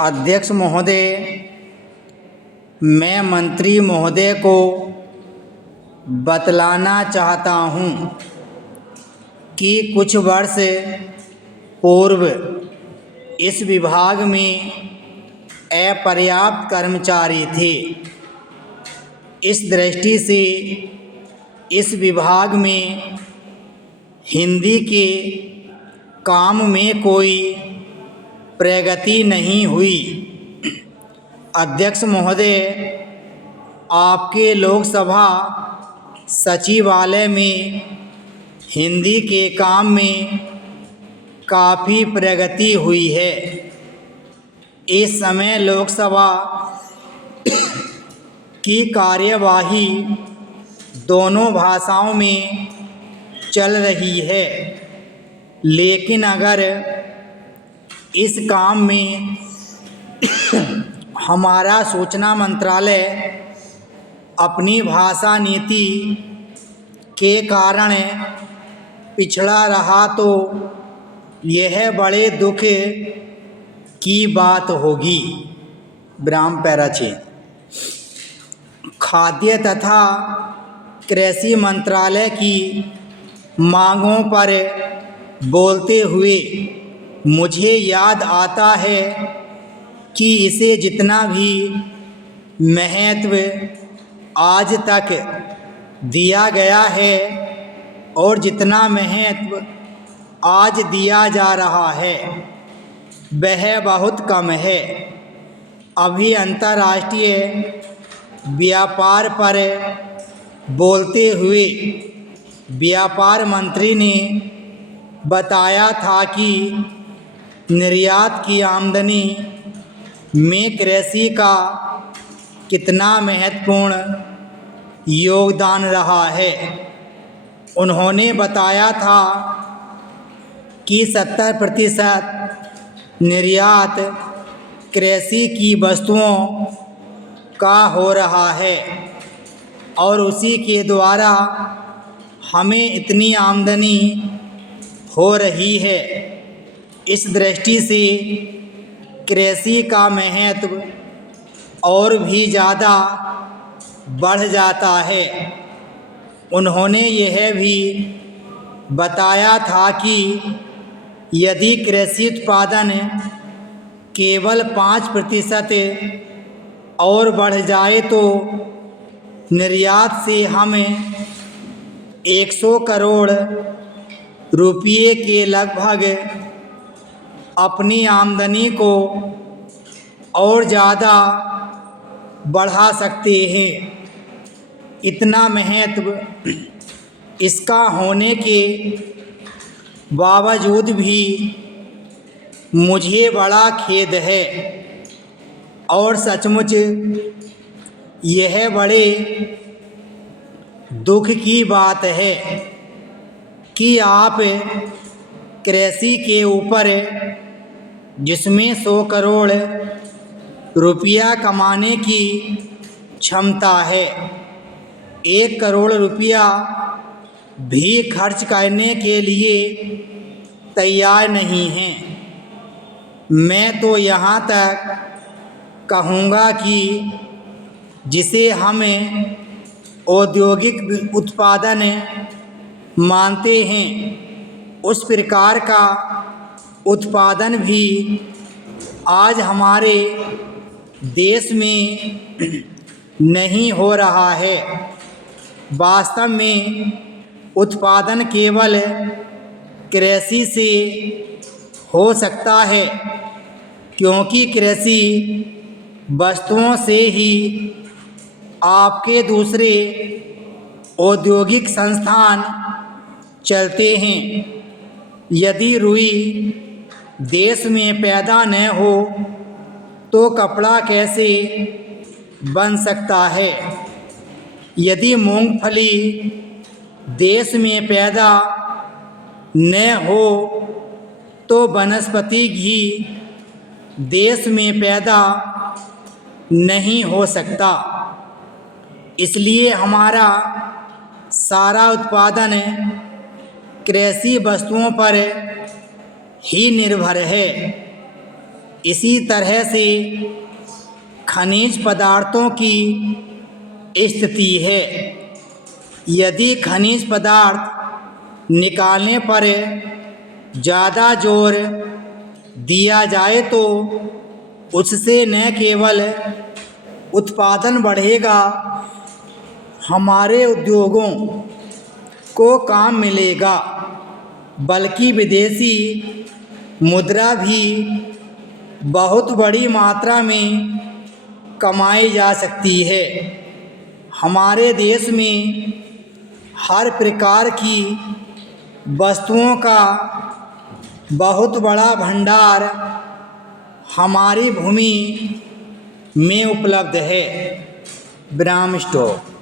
अध्यक्ष महोदय, मैं मंत्री महोदय को बतलाना चाहता हूँ कि कुछ वर्ष पूर्व इस विभाग में अपर्याप्त कर्मचारी थे। इस दृष्टि से इस विभाग में हिंदी के काम में कोई प्रगति नहीं हुई। अध्यक्ष महोदय, आपके लोकसभा सचिवालय में हिंदी के काम में काफ़ी प्रगति हुई है। इस समय लोकसभा की कार्यवाही दोनों भाषाओं में चल रही है, लेकिन अगर इस काम में हमारा सूचना मंत्रालय अपनी भाषा नीति के कारण पिछड़ा रहा तो यह बड़े दुख की बात होगी। ब्राह्म पैरा 6। खाद्य तथा कृषि मंत्रालय की मांगों पर बोलते हुए मुझे याद आता है कि इसे जितना भी महत्व आज तक दिया गया है और जितना महत्व आज दिया जा रहा है वह बहुत कम है। अभी अंतर्राष्ट्रीय व्यापार पर बोलते हुए व्यापार मंत्री ने बताया था कि निर्यात की आमदनी में कृषि का कितना महत्वपूर्ण योगदान रहा है। उन्होंने बताया था कि 70% निर्यात कृषि की वस्तुओं का हो रहा है और उसी के द्वारा हमें इतनी आमदनी हो रही है। इस दृष्टि से कृषि का महत्व और भी ज़्यादा बढ़ जाता है। उन्होंने यह भी बताया था कि यदि कृषि उत्पादन केवल 5% और बढ़ जाए तो निर्यात से हम 100 करोड़ रुपये के लगभग अपनी आमदनी को और ज़्यादा बढ़ा सकते हैं। इतना महत्व इसका होने के बावजूद भी मुझे बड़ा खेद है और सचमुच यह बड़े दुख की बात है कि आप कृषि के ऊपर जिसमें 100 करोड़ रुपया कमाने की क्षमता है, 1 करोड़ रुपया भी खर्च करने के लिए तैयार नहीं हैं। मैं तो यहाँ तक कहूँगा कि जिसे हम औद्योगिक उत्पादन मानते हैं उस प्रकार का उत्पादन भी आज हमारे देश में नहीं हो रहा है। वास्तव में उत्पादन केवल कृषि से हो सकता है, क्योंकि कृषि वस्तुओं से ही आपके दूसरे औद्योगिक संस्थान चलते हैं। यदि रुई देश में पैदा न हो तो कपड़ा कैसे बन सकता है? यदि मूंगफली देश में पैदा न हो तो वनस्पति घी देश में पैदा नहीं हो सकता। इसलिए हमारा सारा उत्पादन कृषि वस्तुओं पर ही निर्भर है। इसी तरह से खनिज पदार्थों की स्थिति है। यदि खनिज पदार्थ निकालने पर ज़्यादा जोर दिया जाए तो उससे न केवल उत्पादन बढ़ेगा, हमारे उद्योगों को काम मिलेगा, बल्कि विदेशी मुद्रा भी बहुत बड़ी मात्रा में कमाई जा सकती है। हमारे देश में हर प्रकार की वस्तुओं का बहुत बड़ा भंडार हमारी भूमि में उपलब्ध है। विराम स्टॉप।